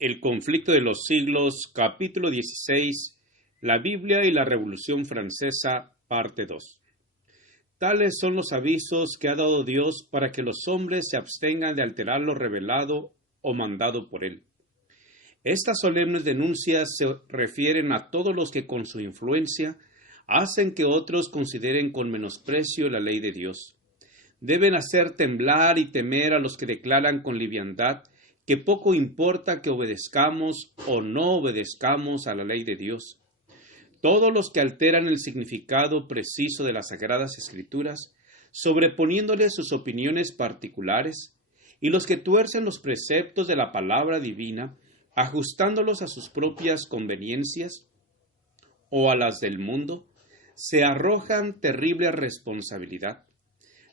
El conflicto de los siglos, capítulo 16, la Biblia y la Revolución Francesa, parte 2. Tales son los avisos que ha dado Dios para que los hombres se abstengan de alterar lo revelado o mandado por Él. Estas solemnes denuncias se refieren a todos los que con su influencia hacen que otros consideren con menosprecio la ley de Dios. Deben hacer temblar y temer a los que declaran con liviandad que poco importa que obedezcamos o no obedezcamos a la ley de Dios. Todos los que alteran el significado preciso de las Sagradas Escrituras, sobreponiéndole sus opiniones particulares, y los que tuercen los preceptos de la palabra divina, ajustándolos a sus propias conveniencias o a las del mundo, se arrojan terrible responsabilidad.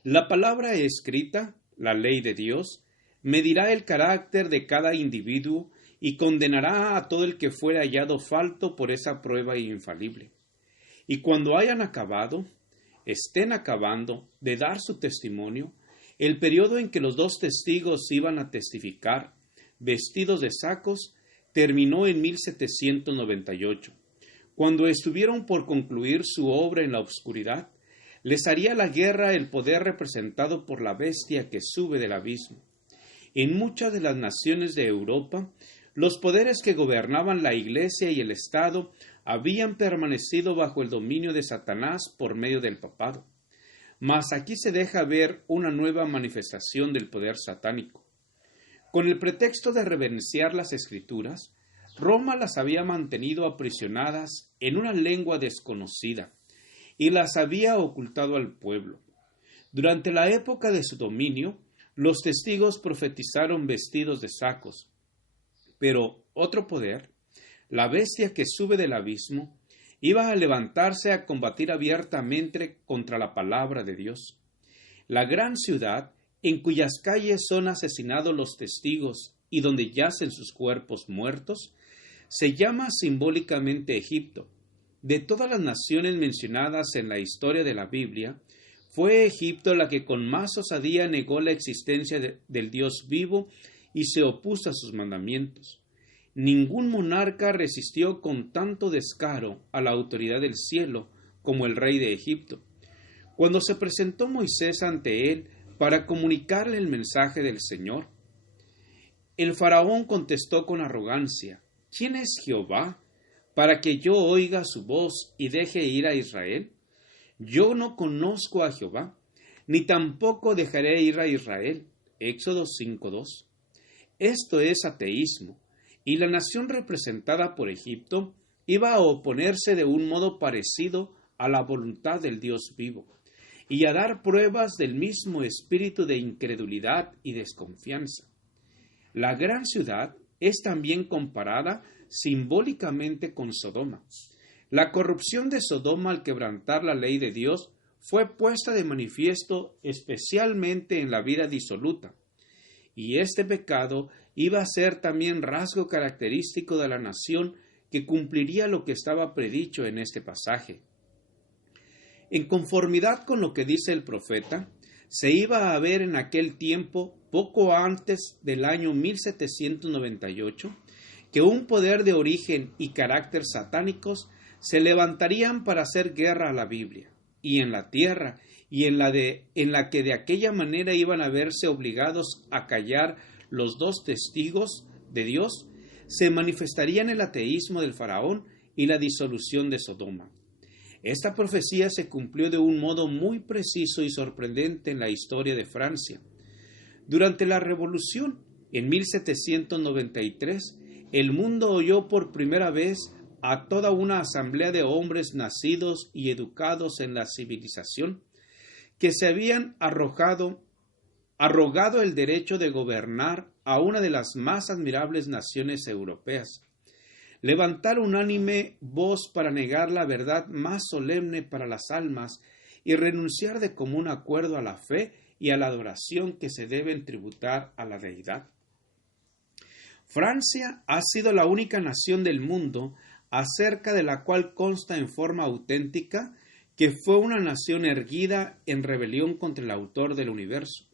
La palabra escrita, la ley de Dios, medirá el carácter de cada individuo y condenará a todo el que fuera hallado falto por esa prueba infalible. Y cuando estén acabando de dar su testimonio, el periodo en que los dos testigos iban a testificar, vestidos de sacos, terminó en 1798. Cuando estuvieron por concluir su obra en la oscuridad, les haría la guerra el poder representado por la bestia que sube del abismo. En muchas de las naciones de Europa, los poderes que gobernaban la Iglesia y el Estado habían permanecido bajo el dominio de Satanás por medio del papado. Mas aquí se deja ver una nueva manifestación del poder satánico. Con el pretexto de reverenciar las Escrituras, Roma las había mantenido aprisionadas en una lengua desconocida y las había ocultado al pueblo. Durante la época de su dominio, los testigos profetizaron vestidos de sacos, pero otro poder, la bestia que sube del abismo, iba a levantarse a combatir abiertamente contra la palabra de Dios. La gran ciudad, en cuyas calles son asesinados los testigos y donde yacen sus cuerpos muertos, se llama simbólicamente Egipto. De todas las naciones mencionadas en la historia de la Biblia, fue Egipto la que con más osadía negó la existencia del Dios vivo y se opuso a sus mandamientos. Ningún monarca resistió con tanto descaro a la autoridad del cielo como el rey de Egipto. Cuando se presentó Moisés ante él para comunicarle el mensaje del Señor, el faraón contestó con arrogancia: ¿Quién es Jehová para que yo oiga su voz y deje ir a Israel? Yo no conozco a Jehová, ni tampoco dejaré ir a Israel. Éxodo 5:2. Esto es ateísmo, y la nación representada por Egipto iba a oponerse de un modo parecido a la voluntad del Dios vivo, y a dar pruebas del mismo espíritu de incredulidad y desconfianza. La gran ciudad es también comparada simbólicamente con Sodoma. La corrupción de Sodoma al quebrantar la ley de Dios fue puesta de manifiesto especialmente en la vida disoluta, y este pecado iba a ser también rasgo característico de la nación que cumpliría lo que estaba predicho en este pasaje. En conformidad con lo que dice el profeta, se iba a ver en aquel tiempo, poco antes del año 1798, que un poder de origen y carácter satánicos se levantarían para hacer guerra a la Biblia, y en la tierra, y en la que de aquella manera iban a verse obligados a callar los dos testigos de Dios, se manifestarían el ateísmo del faraón y la disolución de Sodoma. Esta profecía se cumplió de un modo muy preciso y sorprendente en la historia de Francia. Durante la Revolución, en 1793, el mundo oyó por primera vez a toda una asamblea de hombres nacidos y educados en la civilización, que se habían arrogado el derecho de gobernar a una de las más admirables naciones europeas, levantar unánime voz para negar la verdad más solemne para las almas y renunciar de común acuerdo a la fe y a la adoración que se deben tributar a la deidad. Francia ha sido la única nación del mundo acerca de la cual consta en forma auténtica que fue una nación erguida en rebelión contra el autor del universo.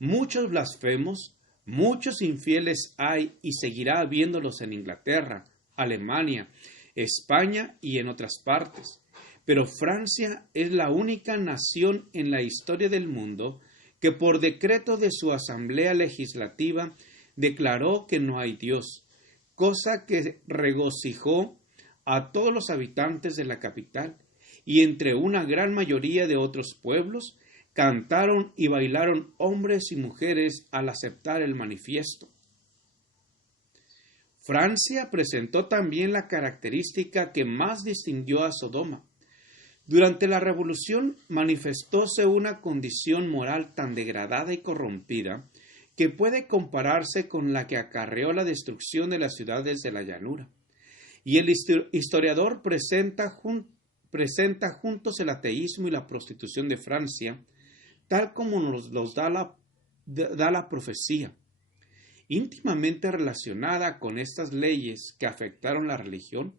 Muchos blasfemos Muchos infieles hay y seguirá habiéndolos en Inglaterra, Alemania, España y en otras partes. Pero Francia es la única nación en la historia del mundo que por decreto de su Asamblea Legislativa declaró que no hay Dios, cosa que regocijó a todos los habitantes de la capital, y entre una gran mayoría de otros pueblos cantaron y bailaron hombres y mujeres al aceptar el manifiesto. Francia presentó también la característica que más distinguió a Sodoma. Durante la Revolución manifestóse una condición moral tan degradada y corrompida que puede compararse con la que acarreó la destrucción de las ciudades de la llanura. Y el historiador presenta juntos el ateísmo y la prostitución de Francia, tal como nos los da la profecía. Íntimamente relacionada con estas leyes que afectaron la religión,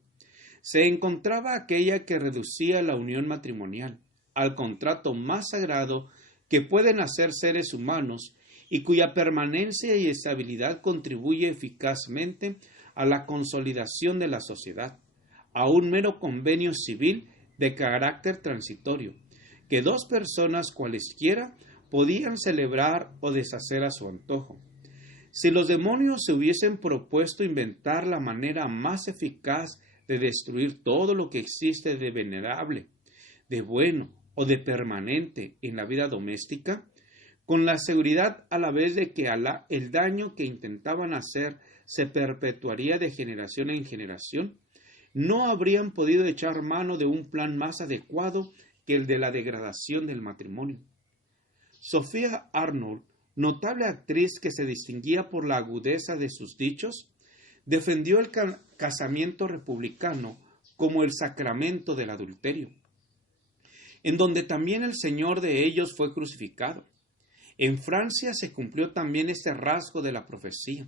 se encontraba aquella que reducía la unión matrimonial al contrato más sagrado que pueden hacer seres humanos y cuya permanencia y estabilidad contribuye eficazmente a la consolidación de la sociedad, a un mero convenio civil de carácter transitorio, que dos personas cualesquiera podían celebrar o deshacer a su antojo. Si los demonios se hubiesen propuesto inventar la manera más eficaz de destruir todo lo que existe de venerable, de bueno o de permanente en la vida doméstica, con la seguridad a la vez de que el daño que intentaban hacer se perpetuaría de generación en generación, no habrían podido echar mano de un plan más adecuado que el de la degradación del matrimonio. Sophia Arnold, notable actriz que se distinguía por la agudeza de sus dichos, defendió el casamiento republicano como el sacramento del adulterio, en donde también el Señor de ellos fue crucificado. En Francia se cumplió también este rasgo de la profecía.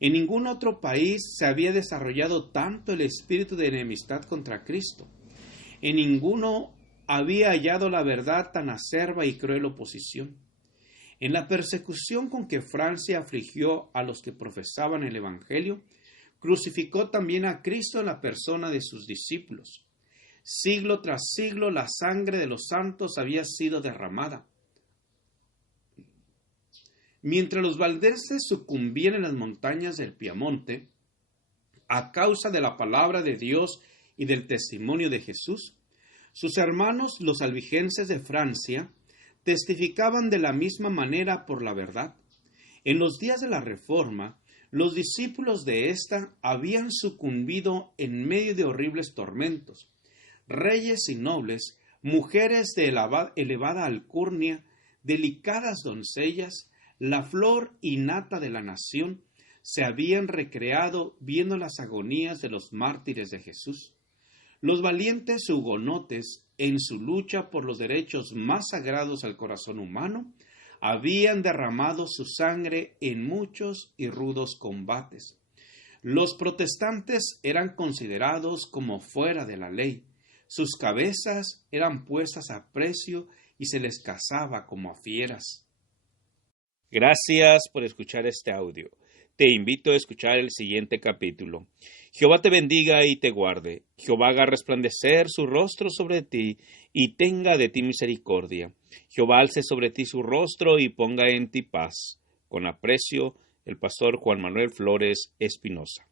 En ningún otro país se había desarrollado tanto el espíritu de enemistad contra Cristo. En ninguno había hallado la verdad tan acerba y cruel oposición. En la persecución con que Francia afligió a los que profesaban el Evangelio, crucificó también a Cristo en la persona de sus discípulos. Siglo tras siglo la sangre de los santos había sido derramada. Mientras los valdeses sucumbían en las montañas del Piamonte, a causa de la palabra de Dios y del testimonio de Jesús, sus hermanos, los albigenses de Francia, testificaban de la misma manera por la verdad. En los días de la Reforma, los discípulos de ésta habían sucumbido en medio de horribles tormentos. Reyes y nobles, mujeres de elevada alcurnia, delicadas doncellas, la flor y nata de la nación, se habían recreado viendo las agonías de los mártires de Jesús. Los valientes hugonotes, en su lucha por los derechos más sagrados al corazón humano, habían derramado su sangre en muchos y rudos combates. Los protestantes eran considerados como fuera de la ley. Sus cabezas eran puestas a precio y se les cazaba como a fieras. Gracias por escuchar este audio. Te invito a escuchar el siguiente capítulo. Jehová te bendiga y te guarde. Jehová haga resplandecer su rostro sobre ti y tenga de ti misericordia. Jehová alce sobre ti su rostro y ponga en ti paz. Con aprecio, el pastor Juan Manuel Flores Espinosa.